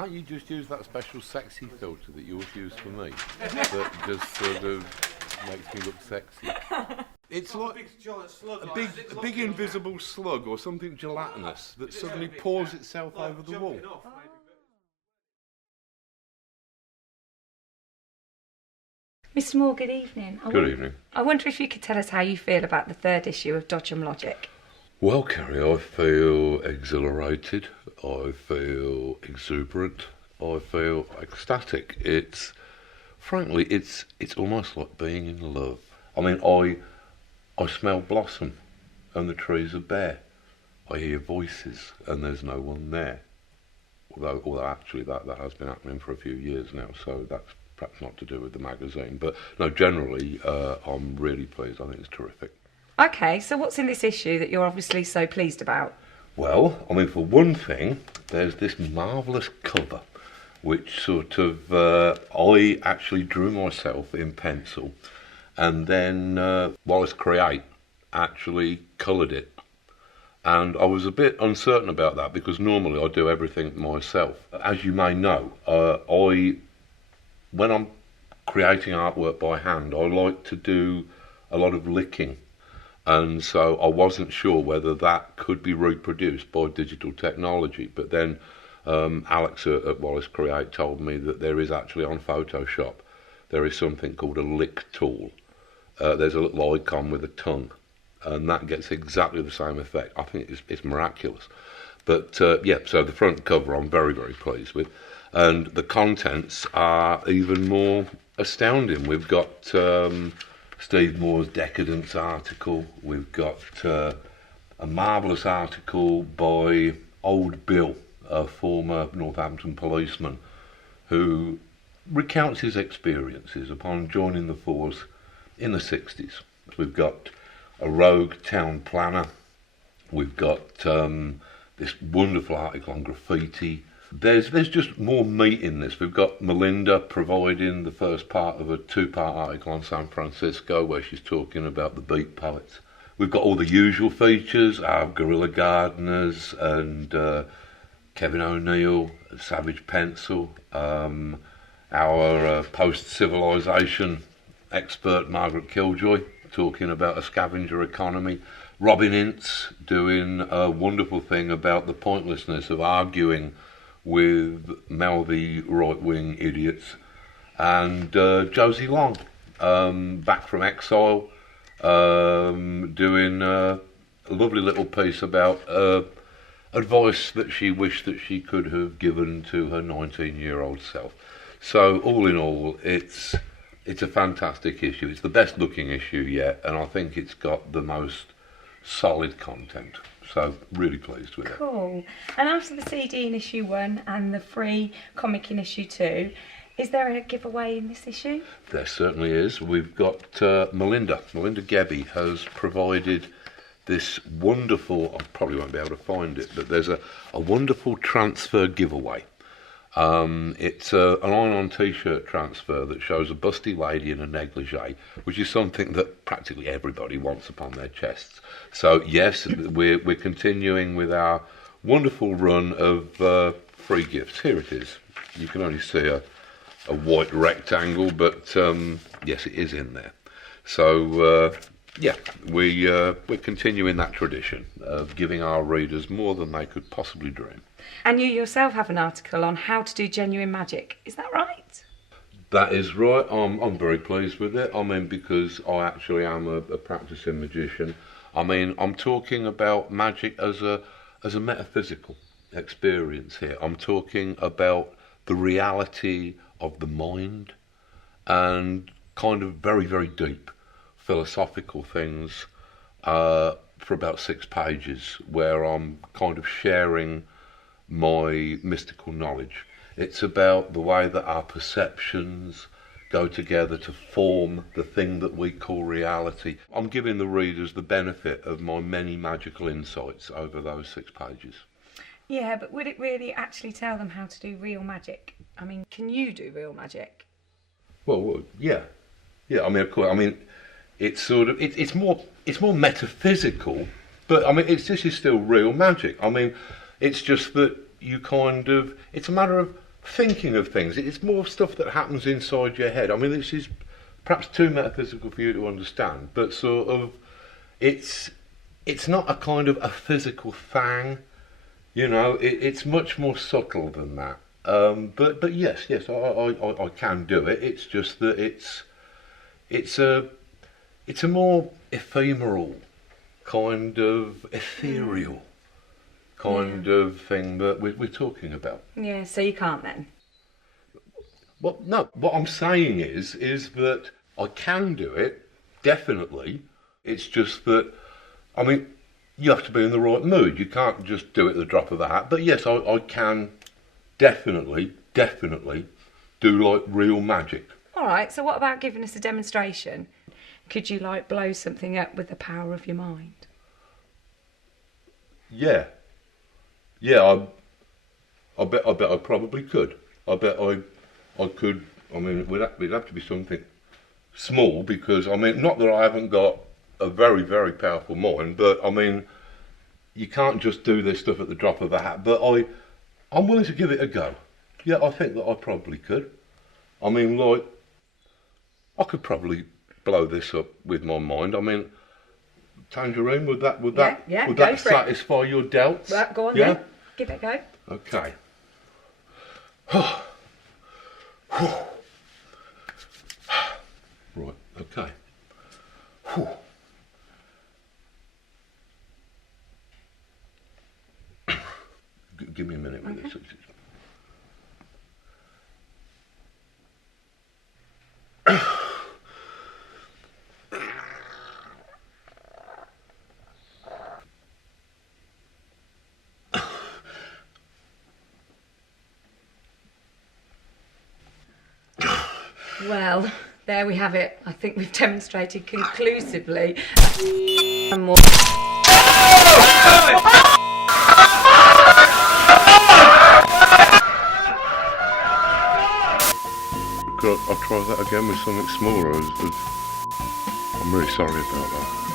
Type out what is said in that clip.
Can't you just use that special sexy filter that you always use for me? That just sort of makes me look sexy. It's like a big invisible slug or something gelatinous that suddenly pours itself over the wall. Mr. Moore, good evening. Good evening. I wonder if you could tell us how you feel about the third issue of Dodgem Logic. Well, Kerry, I feel exhilarated, I feel exuberant, I feel ecstatic. Frankly, it's almost like being in love. I mean, I smell blossom and the trees are bare. I hear voices and there's no one there. Although actually that has been happening for a few years now, so that's perhaps not to do with the magazine. But no, generally, I'm really pleased. I think it's terrific. Okay, so what's in this issue that you're obviously so pleased about? Well, I mean, for one thing, there's this marvellous cover, which sort of, I actually drew myself in pencil, and then Wallace Create actually coloured it. And I was a bit uncertain about that, because normally I do everything myself. As you may know, when I'm creating artwork by hand, I like to do a lot of licking. And so I wasn't sure whether that could be reproduced by digital technology. But then Alex at Wallace Create told me that there is actually on Photoshop, there is something called a lick tool. There's a little icon with a tongue, and that gets exactly the same effect. I think it's miraculous. But yeah, so the front cover I'm very, very pleased with. And the contents are even more astounding. We've got Steve Moore's Decadence article. We've got a marvellous article by Old Bill, a former Northampton policeman, who recounts his experiences upon joining the force in the 60s. We've got a rogue town planner. We've got this wonderful article on graffiti. There's just more meat in this. We've got Melinda providing the first part of a two-part article on San Francisco, where she's talking about the beat poets. We've got all the usual features, our guerrilla gardeners and Kevin O'Neill, Savage Pencil, our post-civilization expert Margaret Killjoy talking about a scavenger economy, Robin Ince doing a wonderful thing about the pointlessness of arguing with mouthy right-wing idiots, and Josie Long, back from exile, doing a lovely little piece about advice that she wished that she could have given to her 19-year-old self. So all in all, it's a fantastic issue. It's the best looking issue yet, and I think it's got the most solid content. So, really pleased with it. Cool. And after the CD in issue 1 and the free comic in issue 2, is there a giveaway in this issue? There certainly is. We've got Melinda Gebby has provided this wonderful, I probably won't be able to find it, but there's a wonderful transfer giveaway. It's an iron-on t-shirt transfer that shows a busty lady in a negligee, which is something that practically everybody wants upon their chests. So yes, we're continuing with our wonderful run of free gifts. Here it is. You can only see a white rectangle, but yes, it is in there. So yeah, we're continuing that tradition of giving our readers more than they could possibly dream. And you yourself have an article on how to do genuine magic. Is that right? That is right. I'm very pleased with it. I mean, because I actually am a practicing magician. I mean, I'm talking about magic as a metaphysical experience here. I'm talking about the reality of the mind and kind of very, very deep philosophical things for about 6 pages, where I'm kind of sharing my mystical knowledge. It's about the way that our perceptions go together to form the thing that we call reality. I'm giving the readers the benefit of my many magical insights over those 6 pages. Yeah, but would it really actually tell them how to do real magic? I mean, can you do real magic? Well, yeah. I mean, of course. I mean, it's sort of it's more metaphysical, but I mean, this is still real magic. I mean, it's just that you kind of, it's a matter of thinking of things. It's more stuff that happens inside your head. I mean, this is perhaps too metaphysical for you to understand, but sort of, it's not a kind of a physical thing, you know. It's much more subtle than that. But yes, I can do it. It's just that it's a more ephemeral, kind of ethereal kind of thing that we're talking about. Yeah, so you can't then? Well, no, what I'm saying is that I can do it, definitely. It's just that, I mean, you have to be in the right mood. You can't just do it at the drop of a hat. But yes, I can definitely do like real magic. All right, so what about giving us a demonstration? Could you like blow something up with the power of your mind? Yeah, I bet I probably could. I bet I could. I mean, it'd have to be something small, because I mean, not that I haven't got a very, very powerful mind, but I mean, you can't just do this stuff at the drop of a hat. But I'm willing to give it a go. Yeah, I think that I probably could. I mean, like, I could probably blow this up with my mind. I mean, Tangerine, would that satisfy your doubts? Right, go on yeah? then. Give it a go. Okay. Right, okay. Give me a minute with this. Well, there we have it. I think we've demonstrated conclusively. And more. I'll try that again with something smaller. I'm really sorry about that.